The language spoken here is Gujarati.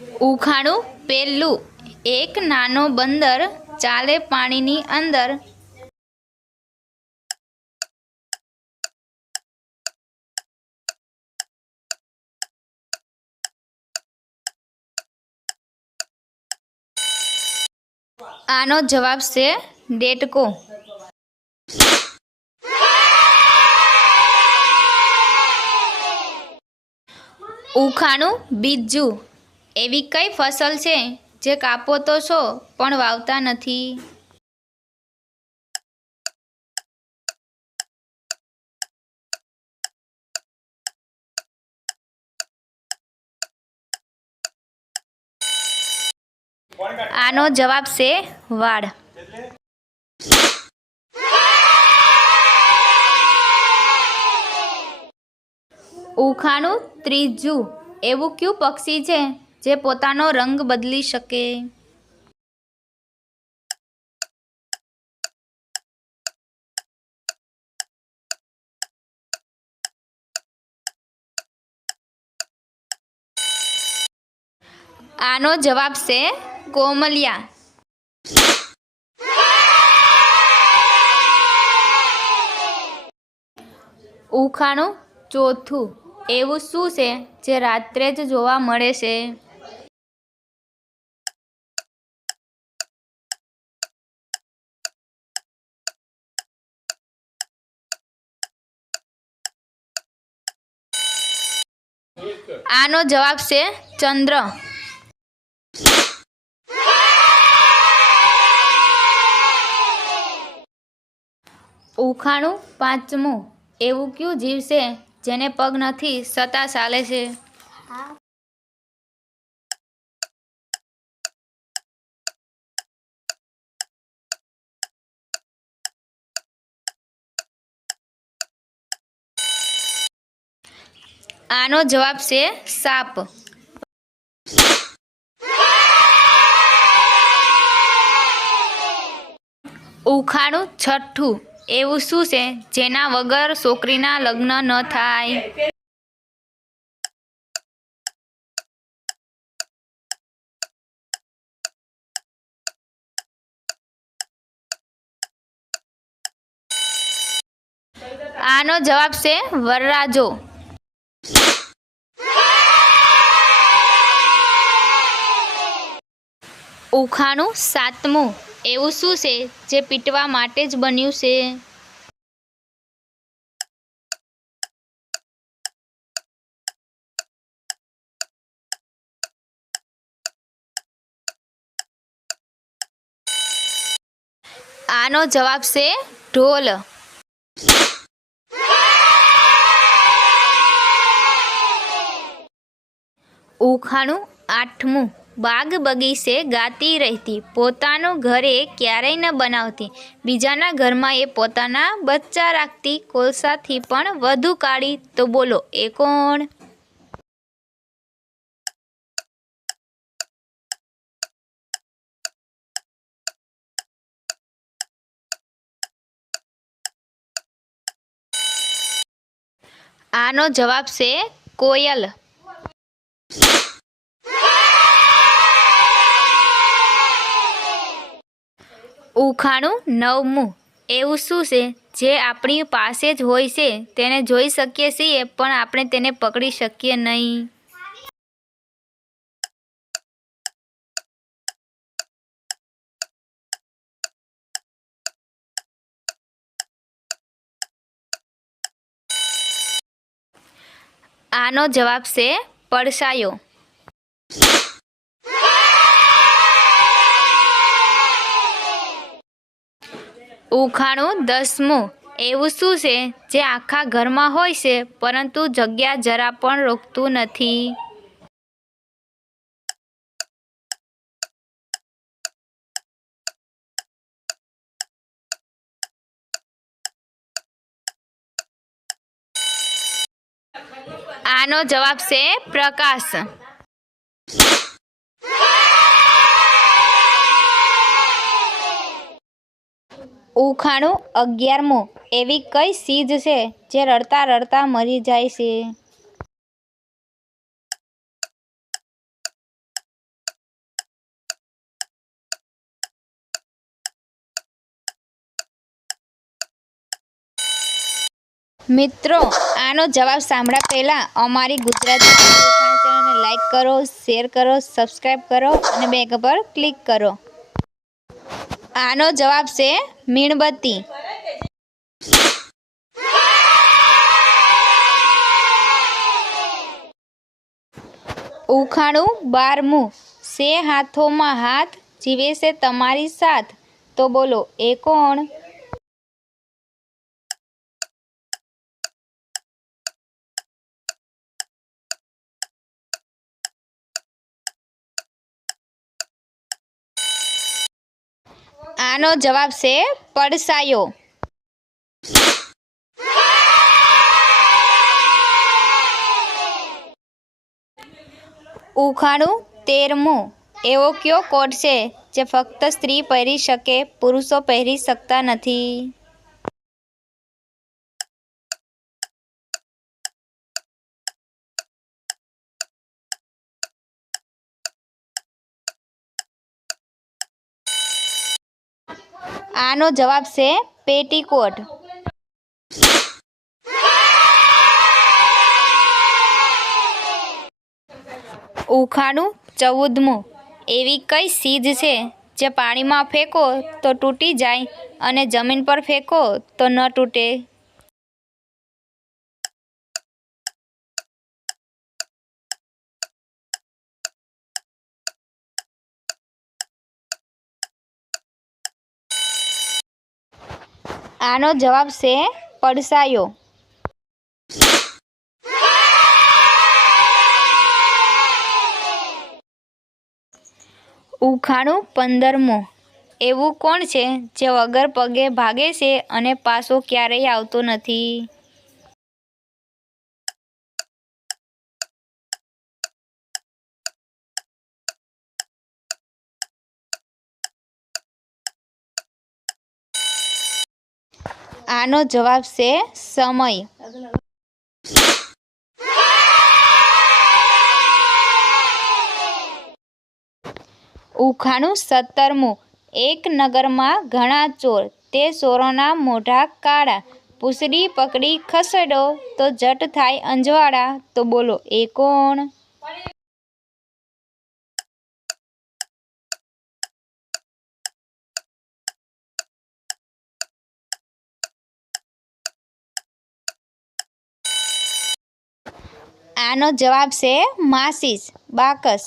ઉખાણું પહેલું એક નાનો બંદર ચાલે પાણીની અંદર. આનો જવાબ છે ડેટકો. ઉખાણું બીજું. એવી કઈ ફસલ છે જે કાપો તો છો, પણ વાવતા નથી? આનો જવાબ છે વાડ ઉખાણું ત્રીજું. એવું કયું પક્ષી છે? જે પોતાનો રંગ બદલી શકે. આનો જવાબ છે કોમલિયા. ઉખાણું ચોથું. એવું શું છે જે રાત્રે જ જોવા મળે છે? આનો જવાબ છે ચંદ્ર. ઉખાણું પાંચમું. એવું કયું જીવ છે જેને પગ નથી સતા ચાલે છે? આનો જવાબ છે સાપ. ઉખાણું છઠ્ઠું. એવું શું છે? જેના વગર છોકરીના લગ્ન ન થાય. આનો જવાબ છે વરરાજો. ઉખાણું સાતમું. એવું શું છે? જે પીટવા માટે જ બન્યું છે. આનો જવાબ છે ઢોલ. ઉખાણું આઠમું. બાગ બગીચે ગાતી રહેતી. પોતાનું ઘરે ક્યારેય ન બનાવતી. બીજાના ઘરમાં એ પોતાના બચ્ચા રાખતી. કોલસાથી પણ વધુ કાળી. તો બોલો, એ કોણ? આનો જવાબ છે કોયલ. ઉખાણું નવમું. એવું શું છે? જે આપણી પાસે જ હોય છે, તેને જોઈ શકીએ છીએ, પણ આપણે તેને પકડી શકીએ નહીં. આનો જવાબ છે, પડસાયો. ઉખાણું દસમું. એવું શું છે? જે આખા ઘરમાં હોય છે, પરંતુ જગ્યા જરા પણ રોકતું નથી. આનો જવાબ છે પ્રકાશ. ઉખાણું અગિયારમું એવી કઈ ચીજ છે જે રડતા રડતા મરી જાય છે? મિત્રો, આનો જવાબ સાંભળ્યા પહેલાં અમારી ગુજરાતી ચેનલને લાઈક કરો, શેર કરો સબસ્ક્રાઈબ કરો અને બેગ પર ક્લિક કરો. આનો જવાબ છે મીણબત્તી. ઉખાણું બારમું. સે હાથોમાં હાથ, જીવે છે તમારી સાથ. તો બોલો, એ કોણ? આનો જવાબ છે પડસાયો. ઉખાણું તેરમું. એવો કયો કોટ છે જે ફક્ત સ્ત્રી પહેરી શકે, પુરુષો પહેરી શકતા નથી? આનો જવાબ છે પેટીકોટ. ઉખાણું ચૌદમું. એવી કઈ ચીજ છે જે પાણીમાં ફેંકો તો તૂટી જાય અને જમીન પર ફેંકો તો ન તૂટે? આનો જવાબ છે પડસાયો. ઉખાણું પંદરમું. એવું કોણ છે જે વગર પગે ભાગે છે અને પાછો ક્યારેય આવતો નથી? આનો જવાબ છે સમય. ઉખાણું સત્તરમું. એક નગરમાં ઘણા ચોર. તે ચોરોના મોઢા કાળા. પૂસડી પકડી ખસેડો તો જટ થાય અંજવાળા. તો બોલો, એ કોણ? આનો જવાબ છે માસિસ બાકસ.